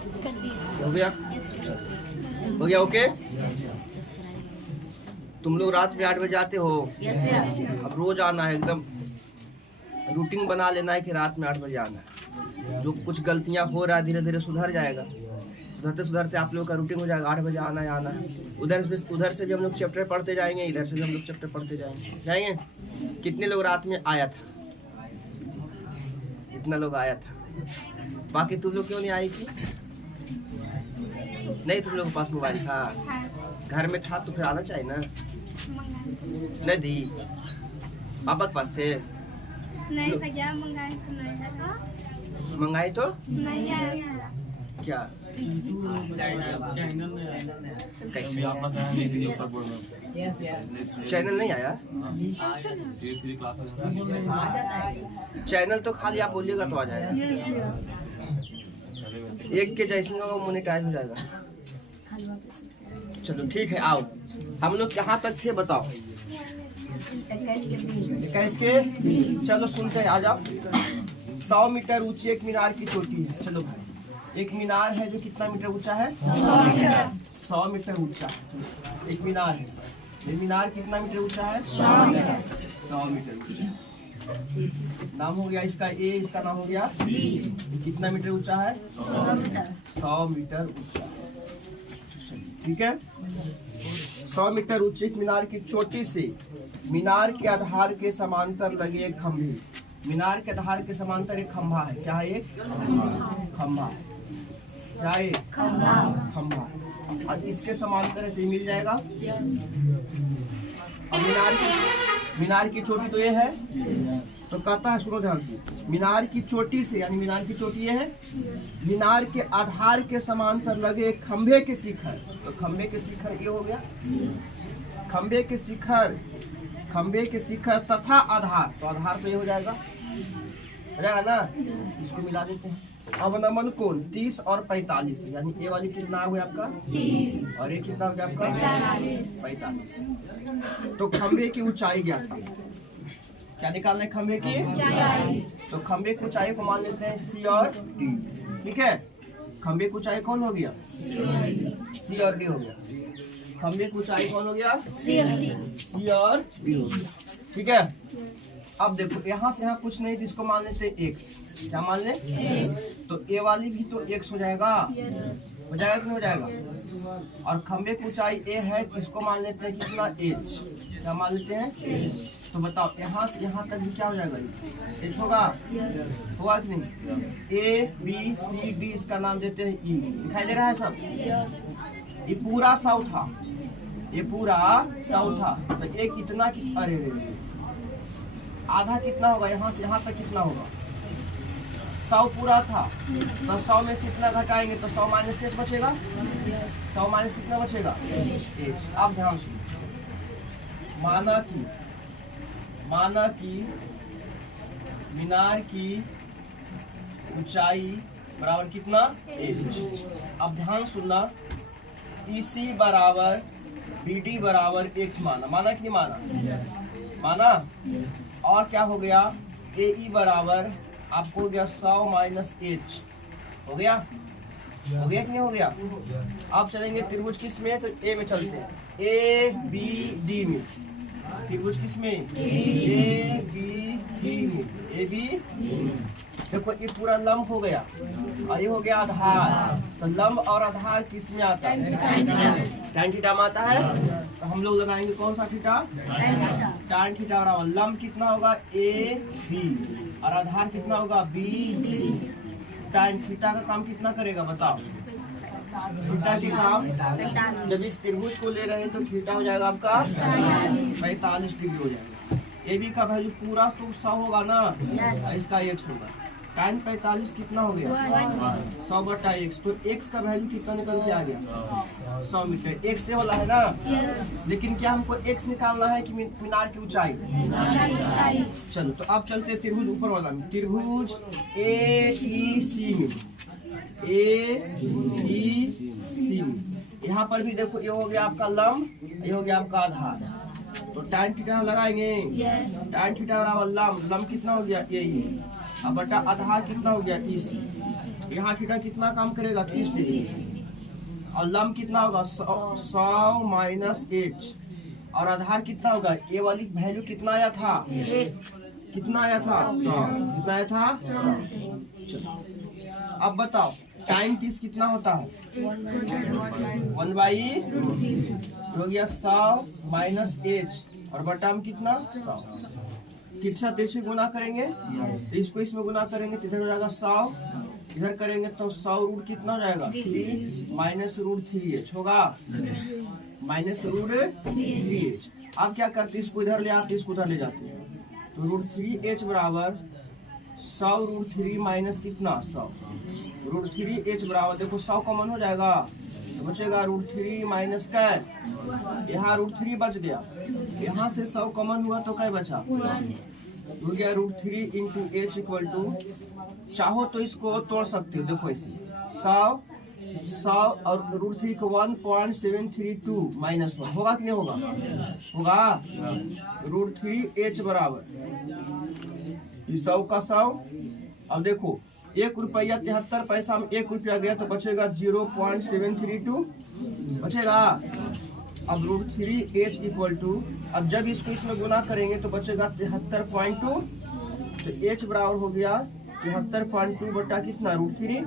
हो गया? हो गया? ओके। तुम लोग रात में 8 बजे आते हो? अब रोज आना है, एकदम रूटीन बना लेना है कि रात में 8 बजे आना है। जो कुछ गलतियां हो रहा है धीरे धीरे सुधर जाएगा, सुधरते सुधरते आप लोगों का रूटीन हो जाएगा। 8 बजे आना है, आना है। उधर से भी हम लोग चैप्टर पढ़ते जाएंगे, इधर से भी हम लोग चैप्टर पढ़ते जाएंगे। कितने लोग रात में आया था? इतना लोग आया था। बाकी तुम लोग क्यों नहीं आई थी? नहीं, तुम लोग के पास मोबाइल था? घर में था तो फिर आना चाहिए ना। नहीं दी? पापा के पास थे? नहीं भैया, मंगाए तो नहीं। मंगाई तो नहीं आया। क्या? कैसे चैनल नहीं आया? चैनल तो खाली आप बोलिएगा तो आ जाएगा। एक के जैसे होगा मोनेटाइज हो जाएगा। चलो ठीक है, आओ। हम लोग कहाँ तक थे बताओ? 21 के। चलो सुनते हैं, आ जाओ। 100 मीटर ऊंची एक मीनार की चोटी है। चलो भाई, एक मीनार है जो कितना मीटर ऊंचा है? 100 मीटर ऊंचा। एक मीनार है, ये मीनार कितना मीटर ऊंचा है? 100 मीटर ऊंचा। नाम हो गया इसका ए, इसका नाम हो गया बी। कितना मीटर ऊंचा है? 100 मीटर ऊंचा। ठीक है। 100 मीटर ऊंचे एक मीनार की चोटी से मीनार के आधार के समांतर लगे एक खंभे। मीनार के आधार के समांतर एक खंभा है। क्या है? एक खंभा। क्या है? खंभा। और इसके समांतर है तो ये मिल जाएगा। और मीनार की चोटी तो ये है, तो कहता है, सुनो ध्यान से, मीनार की चोटी से, यानी मीनार की चोटी ये है, मीनार के आधार के समांतर लगे एक खंभे के शिखर। तो खंभे के शिखर ये हो गया। खंभे के शिखर तथा आधार, तो आधार तो ये हो जाएगा ना। इसको मिला देते हैं। अवनमन कोण 30 और 45, यानी ये वाली कितना हो गया आपका? 30 और ये कितना हो गया आपका? 45। तो खंभे की ऊंचाई ज्ञात है। क्या निकालना है? खंभे की ऊंचाई। तो खंभे की ऊंचाई को मान लेते हैं C और D। ठीक है। खंभे की ऊंचाई कौन हो गया? C और D हो गया। खंभे की ऊंचाई कौन हो गया? C और D हो गया। ठीक है। अब देखो, यहाँ से यहाँ कुछ नहीं, इसको मान लेते हैं x। क्या मान ले? तो ए वाली भी तो x हो जाएगा। हो जाएगा कि नहीं हो जाएगा? और खंभे की ऊंचाई a है, इसको मान लेते हैं कितना? h। क्या मान लेते हैं? तो बताओ, यहाँ से यहाँ तक भी क्या हो जाएगा? h होगा। होगा कि नहीं? A B C D, इसका नाम देते हैं E। दिखाई दे रहा है सब? ये पूरा 100 था, ये पूरा 100 था। तो ये कितना की, अरे आधा कितना होगा? यहाँ से यहाँ तक कितना होगा? 100 पूरा था, तो 100 में से इतना घटाएंगे तो 100 माइनस h बचेगा। 100 माइनस कितना बचेगा? h। अब ध्यान सुनो, माना कि मीनार की ऊंचाई बराबर कितना? h। अब ध्यान सुनना, EC बराबर BD बराबर x माना कि नहीं माना? और क्या हो गया? AE बराबर आपको हो गया 100 माइनस h। हो गया कि नहीं हो गया? अब चलेंगे त्रिभुज किस में? तो A में चलते हैं। ABD में। त्रिभुज किस में? ABD में। AB देखो, ये पूरा लंब हो गया और ये हो गया आधार। तो लंब और आधार किस में आता है? टैन थीटा में आता है। तो हम लोग लगाएंगे कौन सा थीटा? टैन थीटा बराबर लंब कितना होगा? AB और आधार कितना होगा? BD। टैन थीटा का काम कितना करेगा बताओ? थीटा की काम, जब इस त्रिभुज को ले रहे हैं तो थीटा हो जाएगा आपका 45 डिग्री हो जाएगा। AB का वैल्यू पूरा तो 100 होगा ना, इसका x होगा। tan 45 कितना हो गया? 100 बटा x। तो x का वैल्यू कितना निकल के आ गया? 100 मीटर। x से वाला है ना, लेकिन क्या हमको x निकालना है कि मीनार की ऊंचाई? चलो, तो अब चलते त्रिभुज ऊपर वाला में। त्रिभुज AEC में, AEC में यहाँ पर भी देखो, ये हो गया आपका लंब, ये हो गया आपका आधार। तो tan थीटा लगाएंगे। tan थीटा बराबर लंब कितना हो गया? यही। अब बटा आधार कितना हो गया? EC। यहाँ थीटा कितना काम करेगा 30 डिग्री। और लंब कितना होगा 100 माइनस h। और आधार कितना होगा, ए वाली वैल्यू कितना आया था, कितना आया था 100। कितना आया था 100। अब बताओ टाइम 30 कितना होता है 1/, हो गया 100 माइनस h और बटा में कितना 100। तिरछा तिरछे गुना करेंगे तो इसको इसमें गुना करेंगे तो इधर हो जाएगा 100, इधर करेंगे तो 100 रूट कितना हो जाएगा 3 माइनस रूट 3h होगा, माइनस रूट 3h। अब क्या करते इसको इधर ले आते इसको उधर ले जाते हैं तो रूट 3h बराबर 100 रूट 3 माइनस कितना 100 रूट 3h बराबर देखो 100 कॉमन हो जाएगा तो बचेगा रूट 3 माइनस क्या, यहाँ रूट 3 बच गया, यहाँ से 100 कॉमन हुआ तो क्या बचा हो गया root 3 into H equal to, चाहो तो इसको तोड़ सकते हो देखो ऐसे 100 और रूट 3 को 1.732 माइनस 1 होगा कि नहीं होगा, होगा रूट 3h बराबर 100 का 100। अब देखो 1 रुपया 73 पैसा में 1 रुपया गया तो बचेगा 0.732 बचेगा। अब रूट 3h इक्वल टू, अब जब इसको इसमें गुना करेंगे तो बचेगा 73.2 तो h बराबर हो गया 73.2 बटा कितना रूट 3।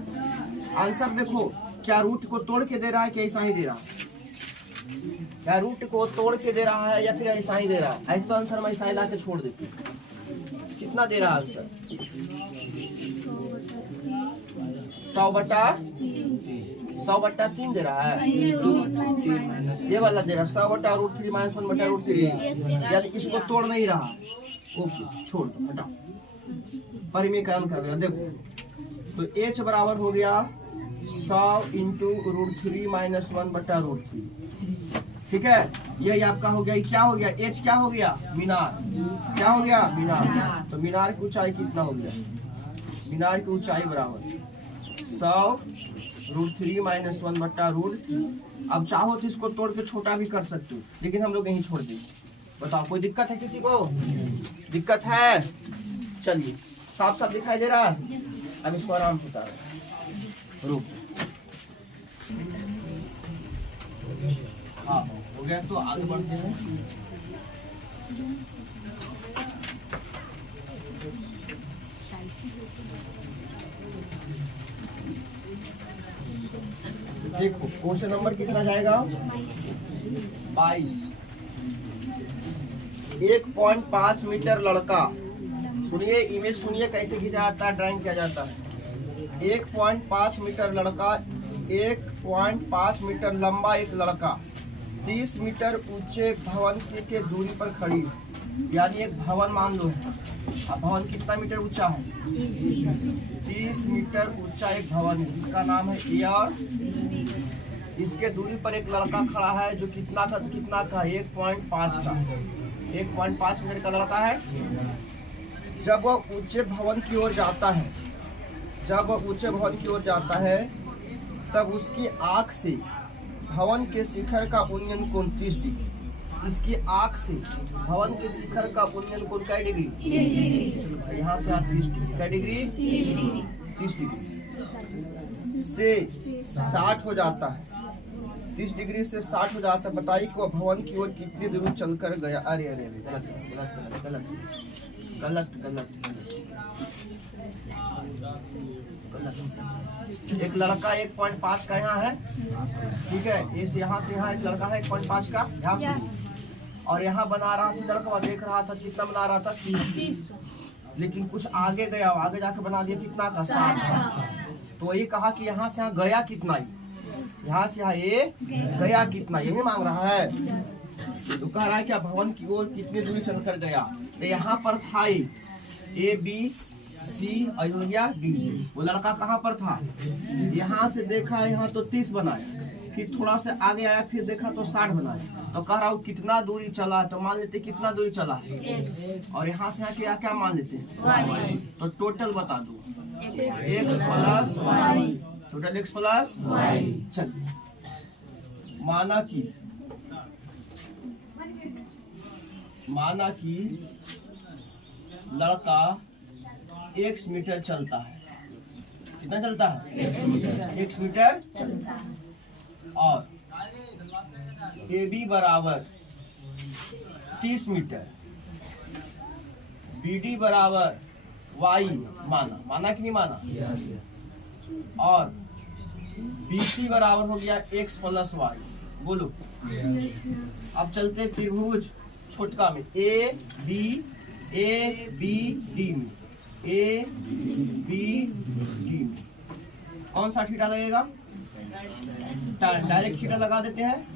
आंसर देखो क्या रूट को तोड़ के दे रहा है कि ऐसा ही दे रहा है, क्या रूट को तोड़ के दे रहा है या फिर ऐसा ही दे रहा है। ऐसे तो आंसर मैं ऐसा ही ला के छोड़ देती हूँ। कितना दे रहा है आंसर 100/3 दे रहा है, ये वाला दे रहा है 100 रूट 3 माइनस 1 बटा रूट 3, यानी इसको तोड़ नहीं रहा। ओके छोड़ दो हटाओ, परिमीकरण कर देगा। देखो तो h बराबर हो गया 100 इंटू रूट 3 माइनस 1 बटा रूट 3, ठीक है। यही आपका हो गया, क्या हो गया h क्या हो गया मीनार, क्या हो गया मीनार। तो मीनार की ऊंचाई कितना हो गया, मीनार की ऊंचाई बराबर 100 रूट 3 माइनस 1 बटा रूट 3। अब चाहो तो इसको तोड़ के छोटा भी कर सकते हो लेकिन हम लोग यहीं छोड़ देंगे। बताओ कोई दिक्कत है किसी को, दिक्कत है। चलिए साफ साफ दिखाई दे रहा है, अब इसको आराम से उतारो रुक। हाँ हो गया तो आगे बढ़ते हैं। देखो क्वेश्चन नंबर कितना जाएगा 22। 1.5 मीटर लड़का, सुनिए इमेज सुनिए कैसे खींचा जाता है, ड्राइंग किया जाता है। 1.5 मीटर लड़का, 1.5 मीटर लंबा एक लड़का 30 मीटर ऊंचे भवन से के दूरी पर खड़ी, यानी एक भवन मान लो है। अब भवन कितना मीटर ऊंचा है 30 मीटर ऊंचा एक भवन है जिसका नाम है ए और इसके दूरी पर एक लड़का खड़ा है जो कितना का 1.5 का 1.5 मीटर का लड़का है। जब वह ऊंचे भवन की ओर जाता है, जब वह ऊंचे भवन की ओर जाता है तब उसकी आंख से भवन के शिखर का उन्नयन कोण 30 डिग्री। इसकी आंख से भवन के शिखर का उन्नयन कोण क्या डिग्री, यहाँ से 30 डिग्री, क्या डिग्री 30 डिग्री से 60 हो जाता है। 30 डिग्री से 60 हो जाता है। बताइए को भवन की ओर कितनी दूर चलकर गया। अरे अरे गलत गलत गलत गलत गलत गलत। एक लड़का 1.5 का यहाँ है, ठीक है, इस यहाँ से यहाँ एक लड़का है 1.5 का यहाँ, और यहाँ बना रहा था लड़का, देख रहा था कितना बना रहा था 30, लेकिन कुछ आगे गया, आगे जाकर बना दिया कितना का 60। तो वही कहा कि यहाँ से यहाँ गया कितना, यहाँ से यहाँ ये गया कितना, यही मांग रहा है। तो कह रहा है क्या भवन की ओर कितनी दूरी चलकर गया। तो यहाँ पर था ए बी सी और हो गया डी। वो लड़का कहाँ पर था, यहाँ से देखा यहाँ तो 30 बनाया, फिर थोड़ा से आगे आया फिर देखा तो 60 बनाया। तो कह रहा हूँ कितना दूरी चला है, तो मान लेते कितना दूरी चला है, और यहाँ से यहाँ क्या मान लेते हैं, तो टोटल बता दो x plus Y, total x plus Y. चल माना कि लड़का x मीटर चलता है, कितना चलता है? 1 मीटर चलता है। और AB बराबर 30 मीटर, BD बराबर Y माना कि नहीं माना? और BC बराबर हो गया x प्लस y। बोलो। अब चलते त्रिभुज छोटका में A B D में A B D में कौन सा थीटा लगेगा? डायरेक्ट थीटा लगा देते हैं।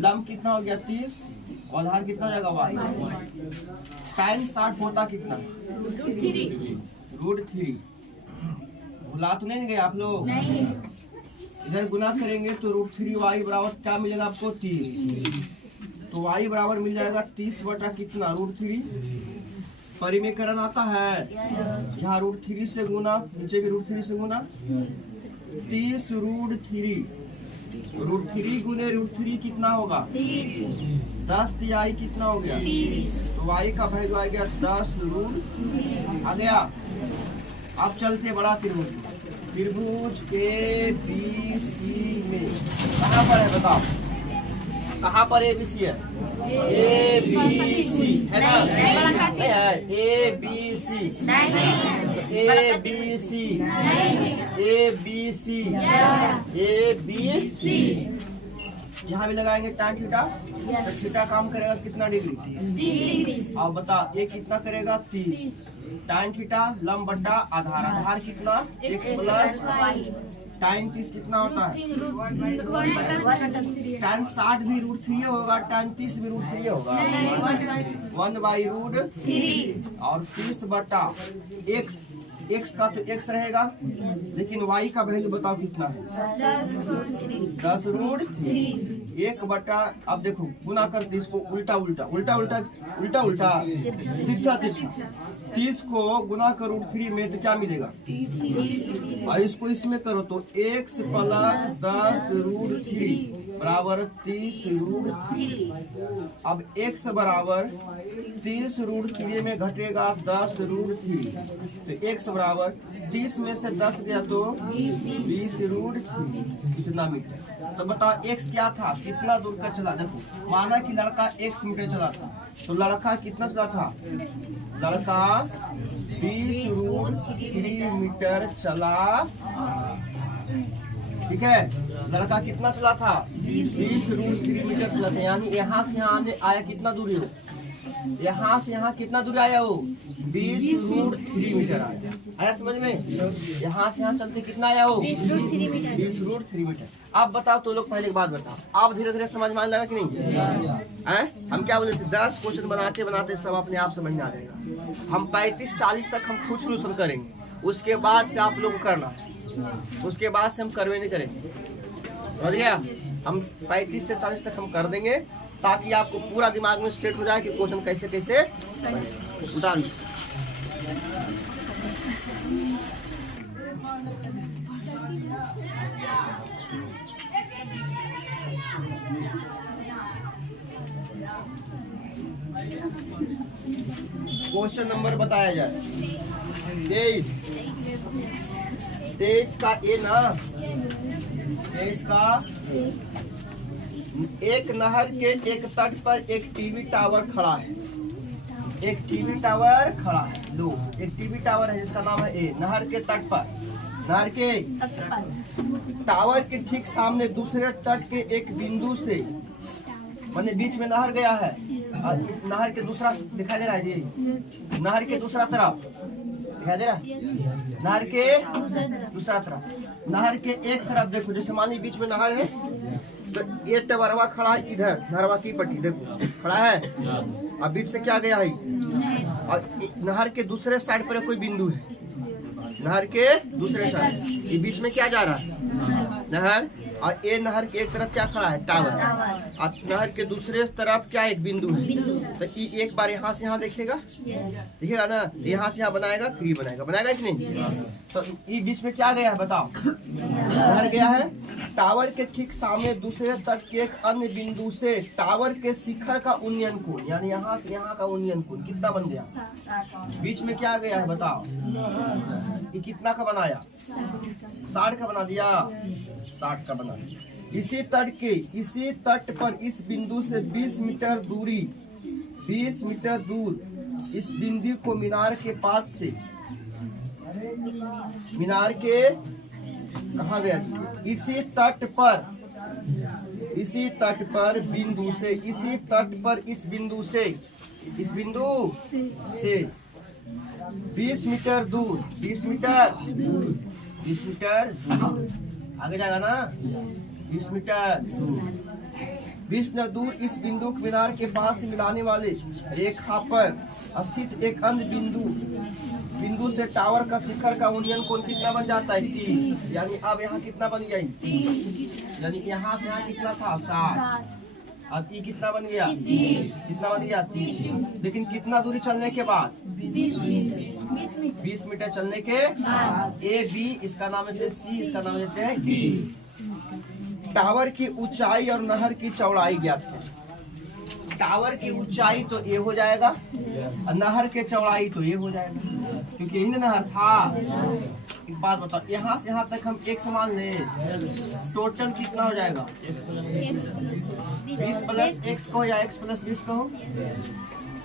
लंब कितना हो गया 30 और आधार कितना हो जाएगा y। tan 60 होता कितना? √3। भुला तो नहीं गए आप लोग? इधर गुना करेंगे तो √3y बराबर क्या मिलेगा आपको? 30। तो y बराबर मिल जाएगा 30 बटा कितना? √3। परिमेयकरण आता है, यहाँ √3 से गुना, नीचे भी √3 से गुना। 30 √3 गुने √3 कितना होगा? 10 तिहाई कितना हो गया? तो y का वैल्यू आ गया 10 √3 आ गया। अब चलते बड़ा त्रिभुज ABC में कहाँ पर है बताओ? कहाँ पर ABC है? ABC है ना? नहीं है। ABC यहाँ भी लगाएंगे tan थीटा। तो थीटा काम करेगा कितना डिग्री? अब बता ये कितना करेगा? 30। tan थीटा लंब बटा आधार, आधार कितना? x प्लस tan 30 कितना होता है? tan 60 भी √3 होगा, tan 30 भी √3 होगा। 1/√3 और 30 बटा x का तो x रहेगा, लेकिन y का वैल्यू बताओ कितना है? 10 √3। 1 बटा, अब देखो गुना करते इसको उल्टा तिरछा 30 को गुना करो √3 में तो क्या मिलेगा? और इसको इसमें करो तो x प्लस 10 √3 बराबर 30 √3। अब x बराबर 30 √3 में घटेगा 10 √3, तो x बराबर 30 में से 10 गया तो 20 √3 इतना मीटर। तो बताओ x क्या था? कितना दूर का चला? देखो माना कि लड़का x मीटर चला था, तो लड़का कितना चला था? लड़का 20 √3 मीटर चला। ठीक है, लड़का कितना चला था? 20 √3 मीटर चला था। यानी यहाँ से यहाँ आया कितना दूरी हो? यहाँ से यहाँ कितना दूरी आया हो? 20 √3 मीटर आया समझ में? यहाँ से यहाँ चलते कितना आया हो? 20 √3 मीटर। आप बताओ तो लोग पहले एक बात बताओ, आप धीरे धीरे समझ में आने लगा कि नहीं? हम क्या बोले थे? 10 क्वेश्चन बनाते बनाते सब अपने आप समझ में आ जाएगा। हम 35-40 तक हम खुद सोल्यूशन करेंगे, उसके बाद से आप लोग को करना है, उसके बाद से हम करवे नहीं करेंगे। समझ गया? हम 35 से 40 तक हम कर देंगे ताकि आपको पूरा दिमाग में सेट हो जाए कि क्वेश्चन कैसे कैसे उतार। क्वेश्चन नंबर बताया जाए 23 का ए ना, 23 का एक नहर के एक तट पर एक टीवी टावर खड़ा है। एक टीवी टावर खड़ा है, लो एक टीवी टावर है जिसका नाम है ए। नहर के तट पर, नहर के टावर के ठीक सामने दूसरे तट के एक बिंदु से, मैंने बीच में नहर गया है, नहर के दूसरा दिखाई दे रहा है जी, नहर के दूसरा तरफ दिखाई दे रहा है, नहर के दूसरा तरफ। नहर के एक तरफ देखो, जैसे मान ली बीच में नहर है तो ये टवरवा खड़ा है इधर, नहरवा की पट्टी देखो खड़ा है, और बीच से क्या गया है, और नहर के दूसरे साइड पर कोई बिंदु है, नहर के दूसरे साइड, ये बीच में क्या जा रहा है? नहर। और ये नहर के एक तरफ क्या खड़ा है? टावर। और नहर के दूसरे तरफ क्या एक बिंदु है, तो ये एक बार यहाँ से यहाँ देखेगा, दिखेगा ना, यहाँ से यहाँ बनाएगा, फिर ये बनाएगा कि नहीं? तो ये बीच में क्या गया है बताओ? नहर गया है, टावर के ठीक सामने दूसरे तट के एक अन्य बिंदु से टावर के शिखर का उन्नयन कोण, यानी यहाँ से यहाँ का उन्नयन कोण कितना बन गया? बीच में क्या गया है बताओ? ये कितना का बनाया? 60 का बना दिया, 60 का बना दिया। इसी तट पर इस बिंदु से 20 मीटर दूर इस बिंदु को मीनार के पास से, मीनार के कहाँ गया? इसी तट पर बिंदु से, इसी तट पर इस बिंदु से 20 मीटर दूर, 20 मीटर दूर आगे जाएगा ना, 20 मीटर दूर इस बिंदु को मीनार के पास से मिलाने वाले रेखा पर स्थित एक अन्य बिंदु से टावर का शिखर का उन्नयन कोण कितना बन जाता है? 30। यानी अब यहाँ कितना बन गया? यानी यहाँ से यहाँ कितना था? 60। अब ये कितना बन गया? 30। कितना बन गया? 30। लेकिन कितना दूरी चलने के बाद? 20 मीटर चलने के बाद ए बी, इसका नाम है सी, इसका नाम देते हैं डी। टावर की ऊंचाई और नहर की चौड़ाई ज्ञात है। टावर की ऊंचाई तो ये हो जाएगा और नहर के चौड़ाई तो ये हो जाएगा, क्योंकि यही नहर था। एक बात बताओ, यहाँ से यहाँ तक हम x मान ले, टोटल कितना हो जाएगा? 20 प्लस x कहो या x प्लस 20 कहो।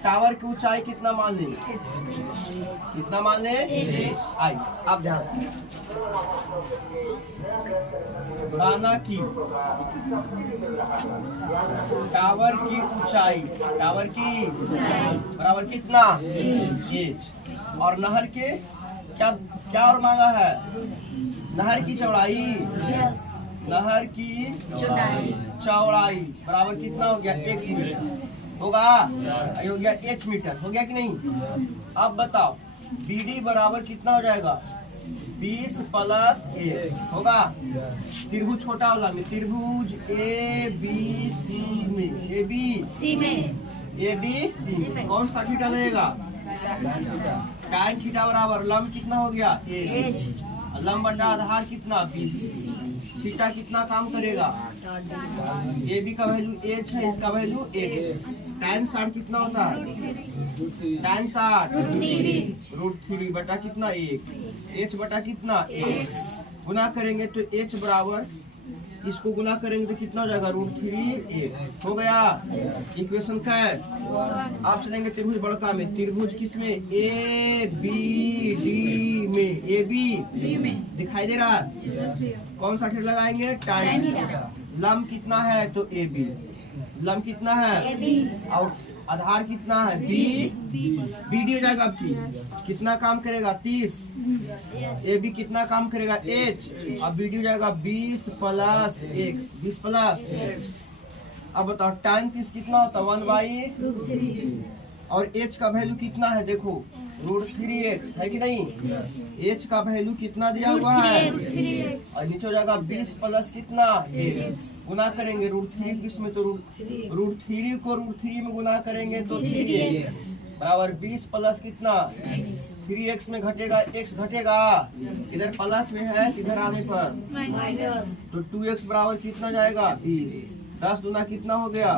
टावर की ऊंचाई कितना मान ले? कितना मान ले? आई। अब ध्यान माना कि टावर की ऊंचाई बराबर कितना? h। और नहर के क्या और मांगा है? नहर की चौड़ाई, नहर की चौड़ाई बराबर कितना हो गया? x मीटर होगा, हो गया h मीटर, हो गया कि नहीं? अब बताओ BD बराबर कितना हो जाएगा? 20 प्लस x होगा। त्रिभुज छोटा वाला में, त्रिभुज ABC में कौन सा थीटा लगेगा? tan थीटा बराबर लंब कितना हो गया? h। लंब बटा आधार कितना? 20। थीटा कितना काम करेगा? ए बी का वैल्यू h है, इसका वैल्यू x। tan 60 कितना होता है? tan 60 √3 बटा कितना? 1। h बटा कितना? x। गुना करेंगे तो h बराबर, इसको गुना करेंगे तो कितना हो जाएगा? √3x हो गया। इक्वेशन क्या है? आप चलेंगे त्रिभुज बड़का में, त्रिभुज किस में? ABD में, AB में दिखाई दे रहा है। कौन सा थीटा लगाएंगे? tan theta. लंब कितना है? तो AB। लंब कितना है? और आधार कितना है? BD हो जाएगा। अब कितना काम करेगा? 30। AB कितना काम करेगा? h। अब BD हो जाएगा 20 प्लस x, 20 प्लस। अब बताओ tan 30 कितना होता? 1/√3। और h का वैल्यू कितना है? देखो √3x है कि नहीं? h का वैल्यू कितना दिया हुआ है? और नीचे हो जाएगा 20 प्लस कितना? x। गुना करेंगे √3 किसमें? तो √3 को √3 में गुना करेंगे तो 3x बराबर 20 प्लस कितना? 3x में घटेगा, x घटेगा, इधर प्लस में है, इधर आने पर तो 2x बराबर कितना जाएगा? 20। 10 दूना कितना हो गया?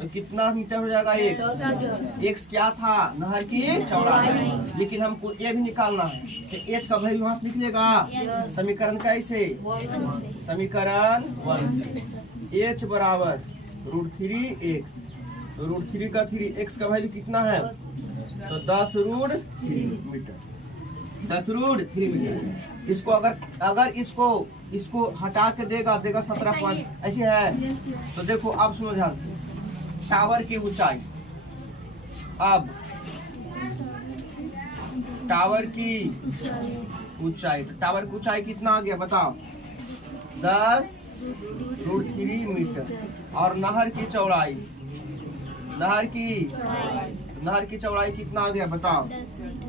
तो कितना मीटर हो जाएगा? x क्या था? नहर की चौड़ाई। लेकिन हमको ये भी निकालना है कि h का वैल्यू यहाँ से निकलेगा। समीकरण कैसे? समीकरण 1 h बराबर √3x, तो √3 का 3x का वैल्यू कितना है? तो 10√3 मीटर, 10√3 मीटर। इसको अगर इसको हटा के देगा 17 पॉइंट, ऐसे है। तो देखो अब सुनो ध्यान से, टावर की ऊंचाई, अब टावर की ऊंचाई, तो टावर की ऊंचाई कितना आ गया बताओ? 10√3 मीटर। और नहर की चौड़ाई, नहर की चौड़ाई कितना आ गया बताओ?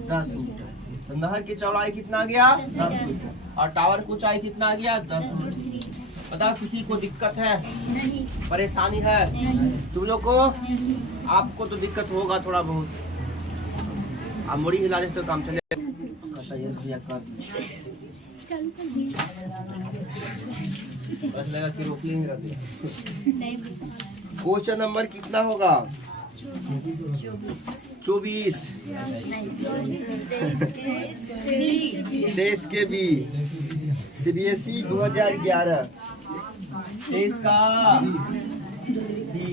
10 मीटर। तो नहर की चौड़ाई कितना आ गया? 10 मीटर। और टावर की ऊंचाई कितना आ गया? 10 मीटर। बताओ किसी को दिक्कत है? नहीं। परेशानी है? तुम लोग को? आपको तो दिक्कत होगा थोड़ा बहुत, आप मुड़ी हिला दे तो काम चले। बस लगा कि रोक लेंगे रख दिया। नहीं क्वेश्चन नंबर कितना होगा? 24 23 के बी CBSE 2011 23 का बी।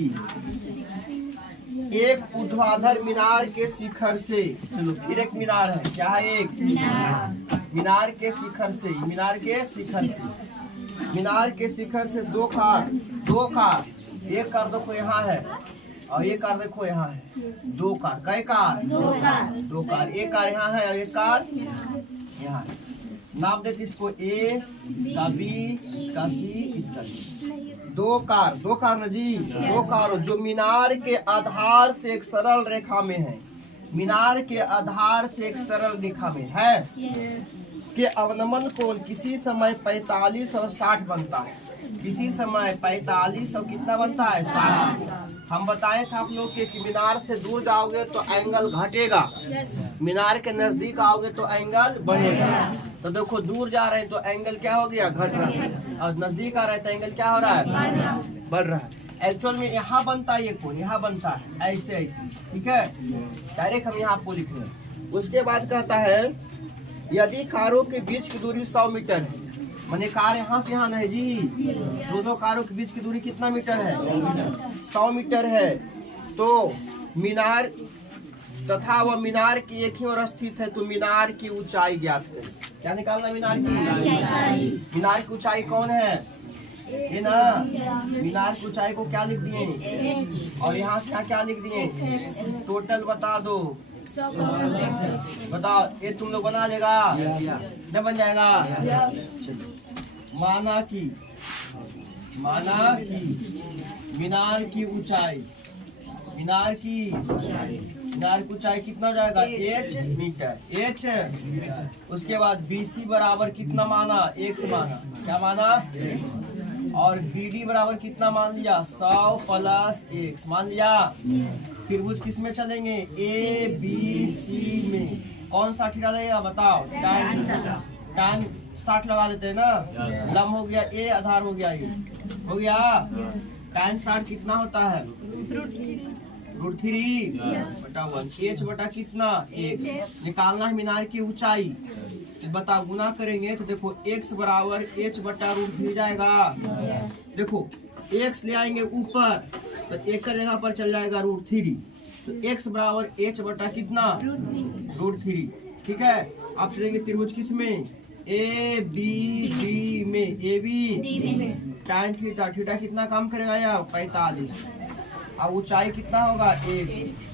एक ऊर्ध्वाधर मीनार के शिखर से, चलो फिर एक मीनार है, क्या है? एक मीनार के शिखर से, मीनार के शिखर से दो कार, एक कार देखो यहाँ है और एक कार देखो यहाँ है, दो कार, कई कार? दो कार, एक कार यहाँ है और एक कार यहाँ है। नाम देते इसको ए, इसका बी, इसका सी, इसका डी। दो कार ना जी, दो कार जो मीनार के आधार से एक सरल रेखा में है, मीनार के आधार से एक सरल रेखा में है के अवनमन कोण किसी समय 45 और 60 बनता है। किसी समय 45 और कितना बनता है? 60। हम बताए थे आप लोग के कि मीनार से दूर जाओगे तो एंगल घटेगा, मीनार के नजदीक आओगे तो एंगल बढ़ेगा। तो देखो दूर जा रहे हैं तो एंगल क्या हो गया? घट रहा है, और नजदीक आ रहे हैं तो एंगल क्या हो रहा है? बढ़ रहा है। एक्चुअल में यहाँ बनता है ये कोण, यहाँ बनता है ऐसे, ठीक है? डायरेक्ट हम यहाँ आपको लिख रहे हैं। उसके बाद कहता है यदि कारों के बीच की दूरी 100 मीटर है, मैंने कार यहाँ से यहाँ नहीं जी, दोनों कारों के बीच की दूरी कितना मीटर है? 100 मीटर है। तो मीनार तथा वह मीनार की एक ही ओर स्थित है, तो मीनार की ऊंचाई ज्ञात करें। क्या निकालना? मीनार की मीनार की ऊंचाई कौन है? ये ना, मीनार की ऊंचाई को क्या लिख दिए? और यहाँ से क्या लिख दिए? टोटल बता दो, बताओ। ये तुम लोग बना लेगा? नहीं बन जाएगा? माना कि मीनार की ऊंचाई कितना हो जाएगा? h metre, h। उसके बाद BC बराबर कितना माना? x माना, क्या माना? और BD बराबर कितना मान लिया? 100 प्लस x मान लिया। त्रिभुज किस में चलेंगे? ABC में। कौन सा थीटा लगेगा बताओ? tan 60 लगा देते हैं ना। लंब हो गया A, आधार हो गया A, हो गया। tan 60 कितना होता है? √3 बटा 1, h बटा कितना? x। निकालना है मीनार की ऊंचाई, तो बता गुना करेंगे तो देखो x बराबर h बटा √3 जाएगा। देखो x ले आएंगे ऊपर तो एक का जगह पर चल जाएगा √3, तो x बराबर h बटा कितना? √3, ठीक है। आप चलेंगे त्रिभुज किस में? ABD में, AB tan थीटा कितना काम करेगा? या 45। अब ऊंचाई कितना होगा? 1।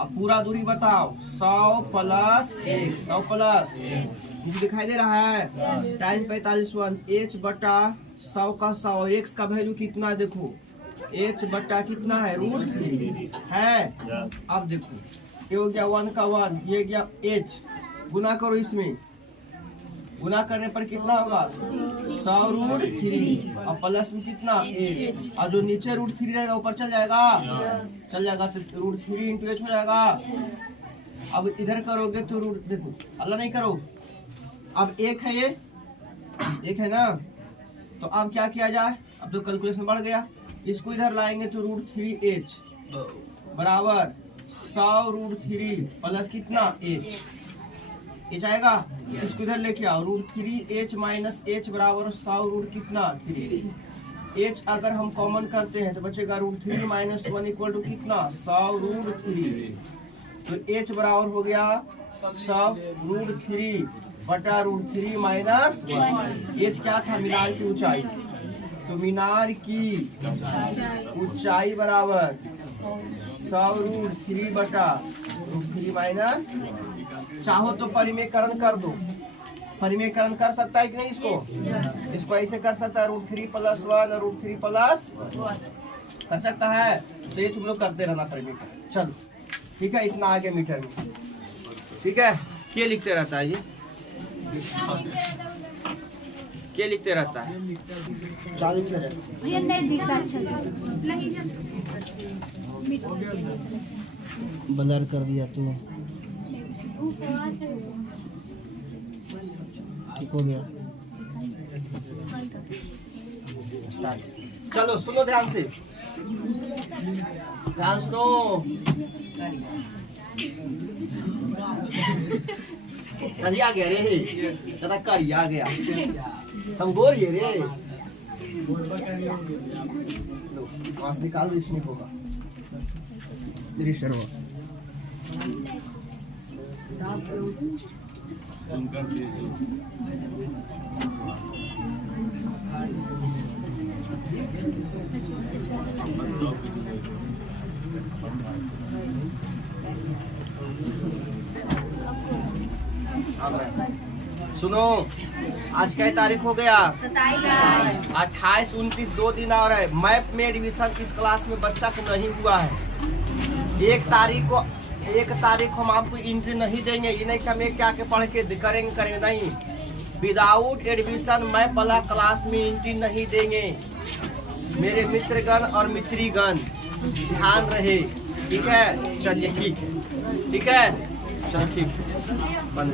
अब पूरा दूरी बताओ। 100 प्लस 1, 100 प्लस, मुझे दिखाई दे रहा है? tan 45 h बटा 100 का 100 और x का वैल्यू कितना है? देखो h बटा कितना है? √3 है। अब देखो ये हो गया 1 का 1, ये गया h, गुना करो इसमें, गुना करने पर कितना होगा? 100 √3 और प्लस में कितना? 1, और जो नीचे √3 रहेगा ऊपर चल जाएगा, तो √3 इंटू h हो जाएगा। अब इधर करोगे तो देखो अल्लाह नहीं करो, अब 1 है, ये 1 है ना, तो अब क्या किया जाए? अब तो कैलकुलेशन बढ़ गया, इसको इधर लाएंगे तो √3h बराबर 100 √3 प्लस कितना? h, h आएगा। इसको इधर लेके आओ, √3h माइनस h बराबर 100 √ कितना? 3। h अगर हम कॉमन करते हैं तो बचेगा √3 माइनस 1 इक्वल टू कितना? 100 √3। तो h बराबर हो गया 100 √3 बटा √3 माइनस 1। h क्या था? मीनार की ऊंचाई। तो मीनार की ऊंचाई बराबर 100 √3 बटा √3 माइनस, चाहो तो परिमेयकरण कर दो, परिमेयकरण कर सकता है कि नहीं? इसको ऐसे कर सकता है, √3 प्लस 1 और √3 प्लस कर सकता है। तो ये तुम लोग करते रहना परिमेयकरण। चलो ठीक है, इतना आगे मीटर में, ठीक है। क्या लिखते रहता है ये? क्या लिखते रहता है? चालू क्यों रहता है? ये नहीं दिखता अच्छा से, नहीं ब्लर कर दिया तू, ठीक हो गया। चलो सुनो ध्यान से, ध्यान सुनो। करिया गया रे, दादा करिया गया, हम बोल ये रे। लो मांस निकाल दो, इसमें होगा मेरी शर्मा। सुनो, आज क्या तारीख हो गया? 28, 29, 2 दिन और है। मैप में एडमिशन इस क्लास में बच्चा को नहीं हुआ है। एक तारीख को हम आपको एंट्री नहीं देंगे। ये नहीं कि हम एक क्या के पढ़ के करेंगे नहीं। विदाउट एडमिशन मैप वाला क्लास में एंट्री नहीं देंगे। मेरे मित्रगण और मित्रीगण ध्यान रहे, ठीक है? चलिए ठीक है, ठीक है, चलो ठीक है, बंद।